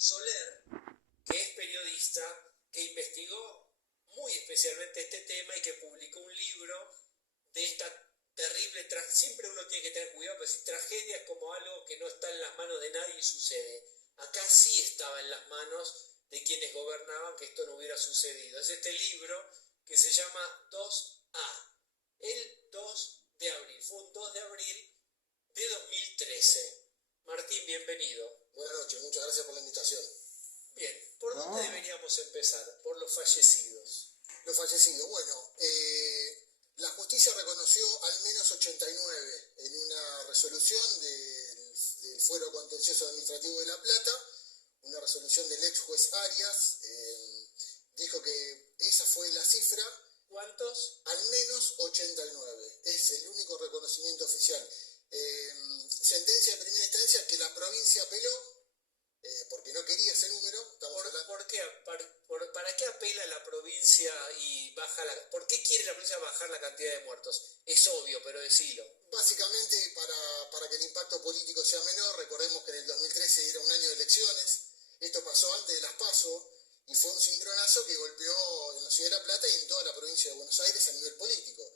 Soler, que es periodista, que investigó muy especialmente este tema y que publicó un libro de esta terrible tragedia. Siempre uno tiene que tener cuidado, porque si tragedia es como algo que no está en las manos de nadie y sucede. Acá sí estaba en las manos de quienes gobernaban que esto no hubiera sucedido. Es este libro que se llama 2A, el 2 de abril. Fue un 2 de abril de 2013. Martín, bienvenido. Buenas noches, muchas gracias por la invitación. Bien, ¿por dónde deberíamos empezar? Por los fallecidos. Los fallecidos, bueno, la justicia reconoció al menos 89 en una resolución del Fuero Contencioso Administrativo de La Plata, una resolución del ex juez Arias, dijo que esa fue la cifra. ¿Cuántos? Al menos 89, es el único reconocimiento oficial. Sentencia de primera instancia que la provincia apeló, porque no quería ese número. ¿Por qué? ¿Para qué apela la provincia y baja ¿por qué quiere la provincia bajar la cantidad de muertos? Es obvio, pero decilo. Básicamente para que el impacto político sea menor. Recordemos que en el 2013 era un año de elecciones. Esto pasó antes de las PASO y fue un cimbronazo que golpeó en la ciudad de La Plata y en toda la provincia de Buenos Aires a nivel político.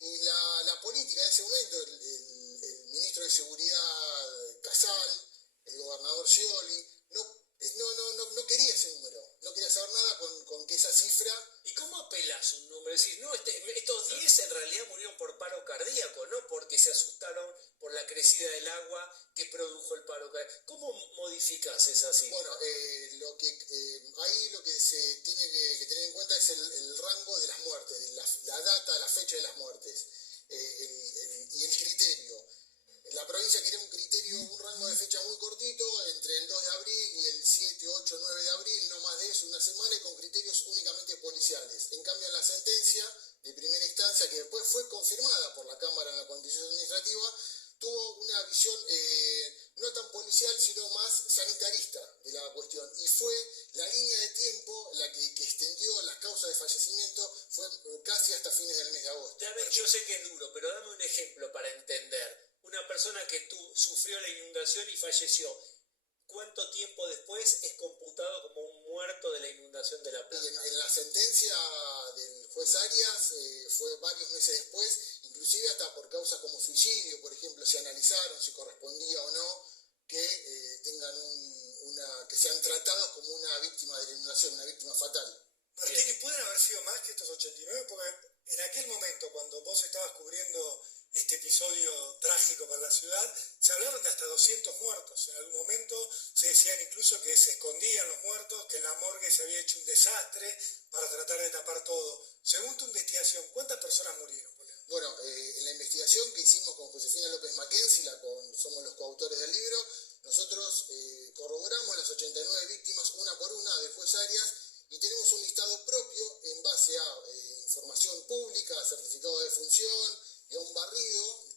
Y la política en ese momento, el ministro de Seguridad Casal, el gobernador Scioli, no quería ese número, no quería saber nada con que esa cifra. ¿Y cómo apelas un número? Decís, no, estos 10 en realidad murieron por paro cardíaco, no porque se asustaron por la crecida del agua que produjo el paro cardíaco. ¿Cómo modificás esa cifra? Bueno, ahí lo que se tiene que tener en cuenta es el rango de las muertes, la data, la fecha de las muertes y el criterio. La provincia quería un rango de fecha muy cortito, entre el 2 de abril y el 7, 8, 9 de abril, no más de eso, una semana, y con criterios únicamente policiales. En cambio, en la sentencia de primera instancia, que después fue confirmada por la Cámara en la Contencioso Administrativa, tuvo una visión no tan policial, sino más sanitarista de la cuestión. Y fue la línea de tiempo la que extendió las causas de fallecimiento, fue casi hasta fines del mes de agosto. Yo sé que es duro, pero dame un ejemplo para entender. Una persona que sufrió la inundación y falleció, ¿cuánto tiempo después es computado como un muerto de la inundación de La Plata? En la sentencia del juez Arias fue varios meses después, inclusive hasta por causas como suicidio, por ejemplo, se analizaron si correspondía o no que que sean tratados como una víctima de la inundación, una víctima fatal. Martín, ¿y pueden haber sido más que estos 89? Porque en aquel momento, cuando vos estabas cubriendo este episodio trágico para la ciudad, se hablaron de hasta 200 muertos. En algún momento se decían incluso que se escondían los muertos, que en la morgue se había hecho un desastre para tratar de tapar todo. Según tu investigación, ¿cuántas personas murieron? Bueno, en la investigación que hicimos con Josefina López Mackenzie, somos los coautores del libro, nosotros corroboramos las 89 víctimas una por una del juez Arias y tenemos un listado propio en base a información pública, certificado de defunción y a un barrido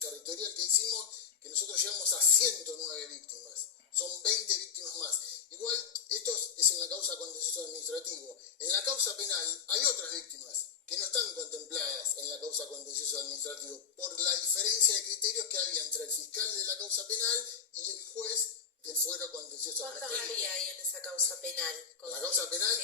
territorial que hicimos, que nosotros llegamos a 109 víctimas. Son 20 víctimas más. Igual, esto es en la causa contencioso administrativo. En la causa penal hay otras víctimas que no están contempladas en la causa contencioso administrativo por la diferencia de criterios que había entre el fiscal de la causa penal y el juez del fuero contencioso administrativo. ¿Cuántos había ahí en esa causa penal? La causa penal,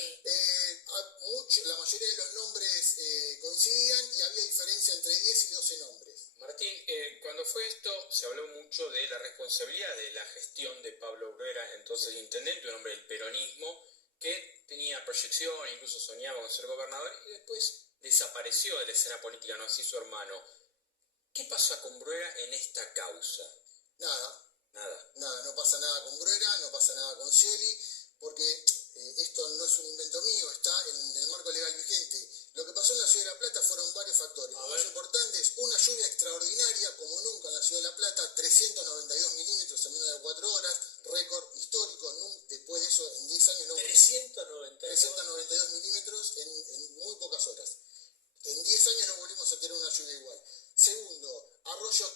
Sí. La mayoría de los nombres coincidían y había diferencia entre 10 y 12 nombres. Martín, cuando fue esto se habló mucho de la responsabilidad de la gestión de Pablo Bruera, entonces intendente, un hombre del peronismo, que tenía proyección, incluso soñaba con ser gobernador y después desapareció de la escena política, no así su hermano. ¿Qué pasa con Bruera en esta causa? Nada, no pasa nada con Bruera, no pasa nada con Scioli, porque esto no es un invento mío, está en el marco legal vigente. Lo que pasó en la ciudad de La Plata fueron varios factores. Lo más importante es una lluvia extraordinaria, como nunca en la ciudad de La Plata, 392 milímetros en menos de 4 horas, récord histórico. Después de eso, en 10 años no 392 milímetros en muy pocas horas. En 10 años no volvimos a tener una lluvia igual. Segundo, arroyos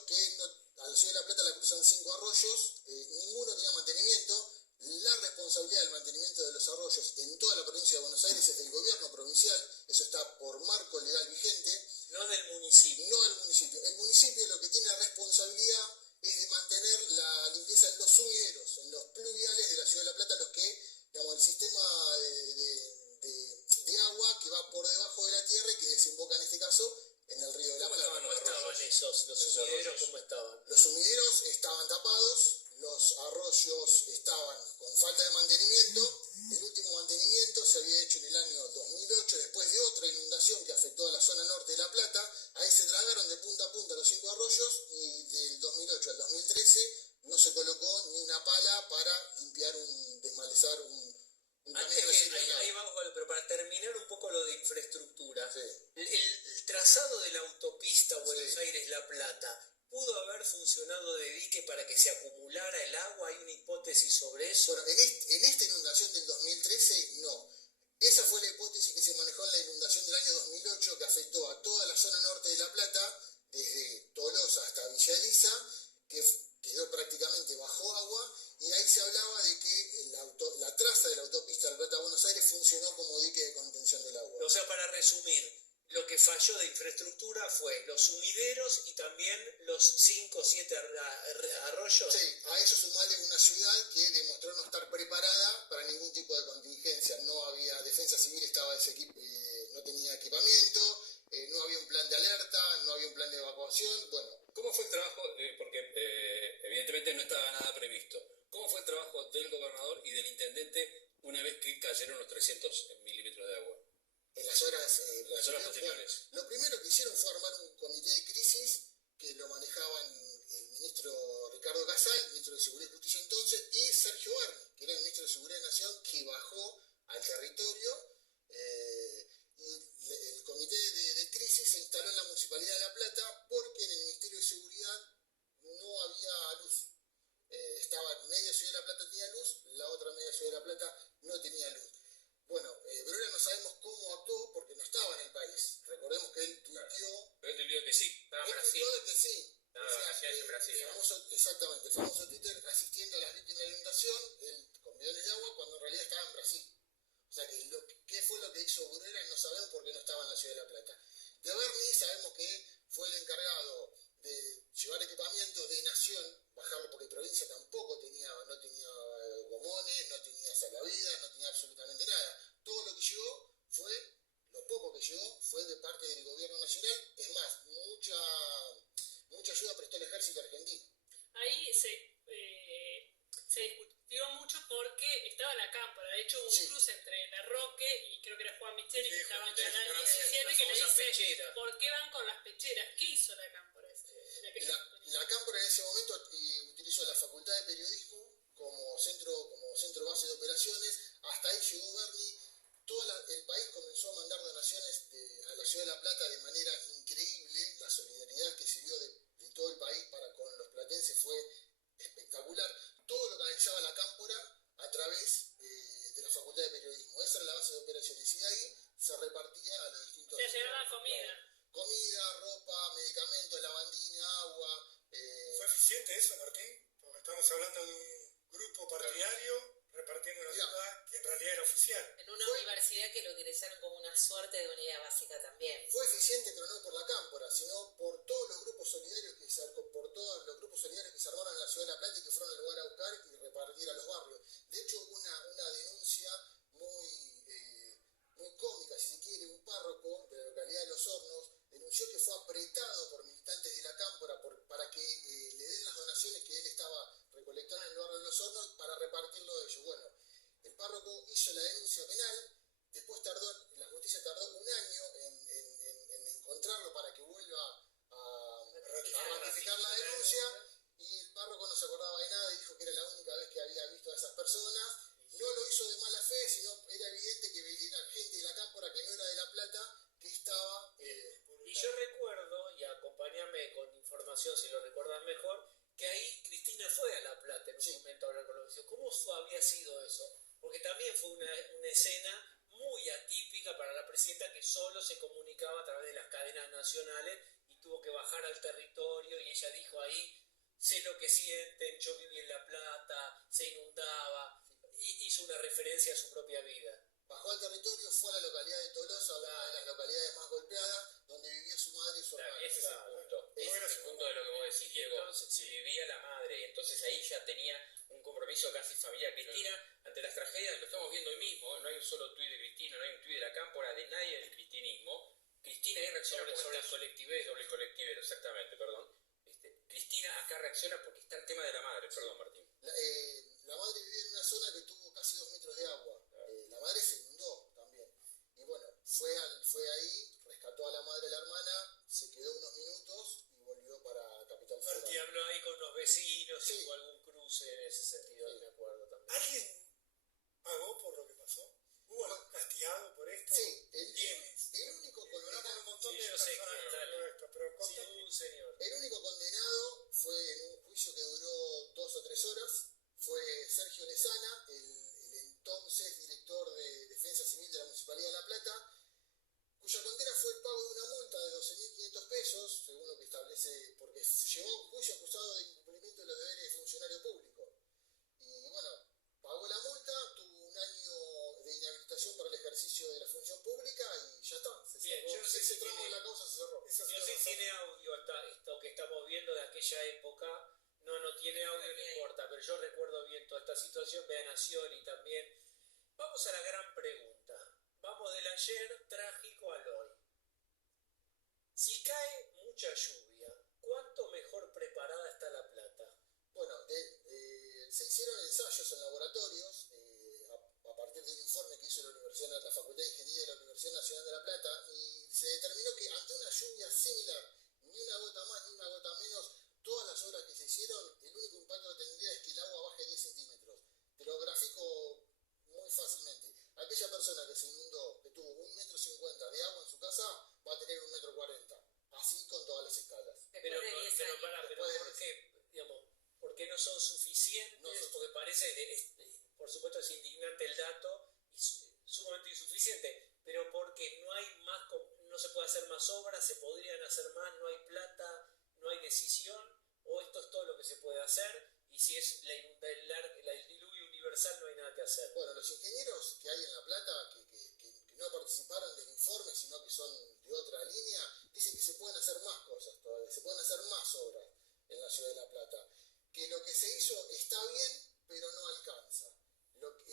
a la ciudad de La Plata la cruzan 5 arroyos, ninguno tenía mantenimiento. La responsabilidad del mantenimiento de los arroyos en toda la provincia de Buenos Aires es del gobierno provincial, eso está por marco legal vigente. No del municipio. No del municipio. El municipio lo que tiene la responsabilidad es de mantener la limpieza en los sumideros, en los pluviales de la ciudad de La Plata, los que desemboca en este caso en el río de la Plata. ¿Cómo estaban los sumideros? ¿Cómo estaban? Los sumideros estaban tapados, los arroyos estaban con falta de mantenimiento. El último mantenimiento se había hecho en el año 2008, después de otra inundación que afectó a la zona norte de La Plata. Ahí se tragaron de punta a punta los 5 arroyos y del 2008 al 2013 no se colocó ni una pala para limpiar desmalezar un camino. Ahí vamos, pero para terminar un poco lo de infraestructura. Sí. El trazado de la autopista Buenos Sí. Aires-La Plata, ¿pudo haber funcionado de dique para que se acumulara el agua? ¿Hay una hipótesis sobre eso? Bueno, en esta inundación del 2013, no. Esa fue la hipótesis que se manejó en la inundación del año 2008, que afectó a toda la zona norte de La Plata, desde Tolosa hasta Villa Elisa, que quedó prácticamente bajo agua, y ahí se hablaba de que la traza de la autopista La Plata-Buenos Aires funcionó como dique de contención del agua. O sea, para resumir, lo que falló de infraestructura fue los sumideros y también los 5 o 7 arroyos. Sí, a eso sumarle una ciudad que demostró no estar preparada para ningún tipo de contingencia. No había defensa civil, no tenía equipamiento, no había un plan de alerta, no había un plan de evacuación. Bueno, ¿Cómo fue el trabajo? Porque evidentemente no estaba nada previsto. ¿Cómo fue el trabajo del gobernador y del intendente una vez que cayeron los 300 milímetros de agua? en las horas posteriores. Lo primero que hicieron fue armar un comité de crisis que lo manejaban el ministro Ricardo Casal, ministro de Seguridad y Justicia entonces, y Sergio Berni, que era el ministro de Seguridad de Nación, que bajó al territorio. Y el comité de crisis se instaló en la Municipalidad de La Plata porque en el Ministerio de Seguridad no había luz. Estaba media ciudad de La Plata tenía luz, la otra media ciudad de La Plata no tenía luz. Bueno, Bruera no sabemos cómo actuó porque no estaba en el país. Recordemos que él tuiteó. Pero él tuiteó que sí, estaba en Brasil. Tuiteó de que sí. Estaba de vacaciones en Brasil. Exactamente, el famoso Twitter asistiendo a las víctimas de la inundación con bidones de agua cuando en realidad estaba en Brasil. O sea que qué fue lo que hizo Bruera no sabemos porque no estaba en la ciudad de La Plata. De Berni sabemos que fue el encargado de llevar equipamiento de Nación, bajarlo porque provincia tampoco no tenía gomones, no tenía salvavidas, no tenía absolutamente nada. Todo lo que llegó lo poco que llegó fue de parte del gobierno nacional. Es más, mucha ayuda prestó el ejército argentino. Ahí se discutió mucho porque estaba la cámpora. De hecho, hubo un cruce entre Larroque y creo que era Juan Micheli, que estaba en Canal 17, que le dice, pechera. ¿por qué van con las pecheras? ¿Qué hizo la cámpora? La cámpora en ese momento utilizó la Facultad de Periodismo como centro base de operaciones. Hasta ahí llegó Berni. El país comenzó a mandar donaciones a la ciudad de La Plata de manera increíble. La solidaridad que se dio de todo el país con los platenses fue espectacular. Todo lo que analizaba la cámpora a través de la Facultad de Periodismo. Esa era la base de operaciones. Y de ahí se repartía a los distintos... Se llevaba comida. Comida, ropa, medicamentos, lavandina, agua. ¿Fue eficiente eso, Martín? Porque estamos hablando de un grupo partidario repartiendo una ayuda que en realidad era oficial. En una universidad que lo utilizaron como una suerte de unidad básica también. Fue eficiente, pero no por la cámpora, sino por todos los grupos solidarios que se armaron en la ciudad de La Plata y que fueron al lugar a buscar y repartir a los barrios. De hecho, hubo una denuncia muy cómica, si se quiere. Un párroco de la localidad de Los Hornos denunció que fue apretado por militantes de la cámpora para que le den las donaciones que él estaba recolectando en el barrio de Los Hornos para repartirlo de ellos. Bueno, el párroco hizo la denuncia penal, después la justicia tardó un año en encontrarlo para que vuelva a ratificar la denuncia, y el párroco no se acordaba de nada y dijo que era la única vez que había visto a esas personas. No lo hizo de mala fe, sino era evidente que era gente de la cámpora que no era de La Plata, que estaba... Y yo recuerdo, y acompáñame con información si lo recuerdas mejor, que ahí Cristina fue a La Plata en un momento a hablar con los vecinos. ¿Cómo había sido eso? Porque también fue una escena muy atípica para la presidenta, que solo se comunicaba a través de las cadenas nacionales y tuvo que bajar al territorio, y ella dijo ahí, sé lo que sienten, yo viví en La Plata, se inundaba, y hizo una referencia a su propia vida. Bajó al territorio, fue a la localidad de Tolosa, una de las localidades más golpeadas, donde vivía su madre y su hermana. Ese es el punto. Ese es el punto de lo que vos decís, Diego. Entonces, si vivía la madre, entonces ahí ya tenía un compromiso casi familiar. Cristina, ante las tragedias, lo estamos viendo hoy mismo, no hay un solo tuit de Cristina, no hay un tuit de la cámpora, de nadie del cristianismo. Cristina ahí reacciona sobre el colectivero. Sobre el colectivero, exactamente, perdón. Cristina acá reacciona porque está el tema de la madre, perdón Martín. La madre vivía en una zona que tuvo casi 2 metros de agua. La madre se inundó también. Y bueno, fue ahí, rescató a la madre y a la hermana, se quedó unos minutos y volvió para Capital Federal. Martí habló ahí con los vecinos, sí. Hubo algún cruce en ese sentido, Sí. me acuerdo también. ¿Alguien pagó por lo que pasó? ¿Hubo algún castigado por esto? Sí, ¿Quiénes? el único condenado. Hablamos un montón Sí, de yo sé personas que- que habló de esto, pero Sí, contame. un señor. El único condenado fue en un juicio que duró 2 o 3 horas. Fue Sergio Lezana, el entonces director de Defensa Civil de la Municipalidad de La Plata, cuya condena fue el pago de una multa de 12.500 pesos, según lo que establece, porque llegó a un juicio acusado de incumplimiento de los deberes de funcionario público. Y bueno, pagó la multa, tuvo un año de inhabilitación para el ejercicio de la función pública y ya está. Bien, yo no sé ese si tramo tiene- de la causa se cerró. Eso No sé si tiene audio esto que estamos viendo de aquella época. No tiene audio, no importa, pero yo recuerdo bien toda esta situación, ve a Nación y también. Vamos a la gran pregunta. Vamos del ayer trágico al hoy. Si cae mucha lluvia, ¿cuánto mejor preparada está La Plata? Bueno, se hicieron ensayos en laboratorios a partir de un informe que hizo la Facultad de Ingeniería de la Universidad Nacional de La Plata y se determinó que ante una lluvia similar, ni una gota más ni una gota menos, todas las obras que se hicieron, el único impacto que tendría es que el agua baje 10 centímetros. Te lo grafico muy fácilmente. Aquella persona que se inundó, que tuvo 1,50 metros de agua en su casa, va a tener 1,40 metros. Así con todas las escalas. Pero Después de ¿por qué? Digamos, ¿por qué no son suficientes? No son- Porque parece, por supuesto es indignante el dato, y sumamente insuficiente, pero porque no hay más, no se puede hacer más obras, se podrían hacer más, no hay plata, no hay decisión, o esto es todo lo que se puede hacer, y si es el diluvio universal no hay nada que hacer. Bueno, los ingenieros que hay en La Plata, que no participaron del informe, sino que son de otra línea, dicen que se pueden hacer más cosas todavía, se pueden hacer más obras en la ciudad de La Plata. Que lo que se hizo está bien, pero no alcanza. Lo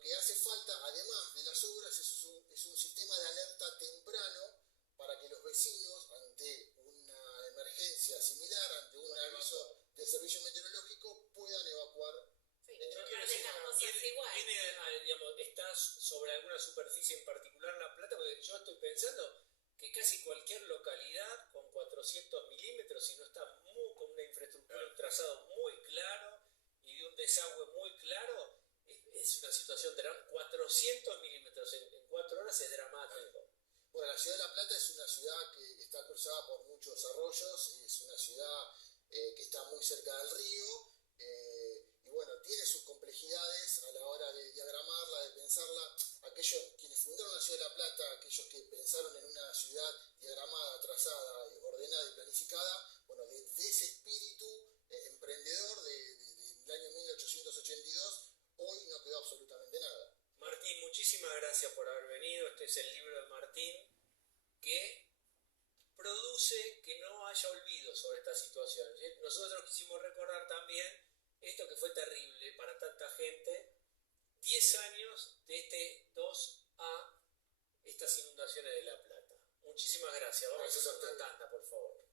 que hace falta, además de las obras, es un sistema de alerta temprano para que los vecinos, ante una emergencia similar, ante un aviso del servicio meteorológico, puedan evacuar. Sí, Yo no quiero hacen decir, las cosas igual. ¿estás sobre alguna superficie en particular La Plata? Porque yo estoy pensando que casi cualquier localidad con 400 milímetros, si no está con una infraestructura, un trazado muy claro y de un desagüe muy claro, es una situación dramática. 400 milímetros en 4 horas es dramático. Bueno, la ciudad de La Plata es una ciudad que está cruzada por muchos arroyos, es una ciudad que está muy cerca del río, y bueno, tiene sus complejidades a la hora de diagramarla, de pensarla. Aquellos quienes fundaron la ciudad de La Plata, aquellos que pensaron en una ciudad diagramada, trazada, ordenada y planificada, bueno, de ese espíritu emprendedor del año 1882, hoy no quedó absolutamente nada. Martín, muchísimas gracias por haber venido. Este es el libro de Martín que produce que no haya olvido sobre esta situación. Nosotros quisimos recordar también esto que fue terrible para tanta gente, 10 años de este 2A, estas inundaciones de La Plata. Muchísimas gracias. Vamos a hacer una tanda, por favor.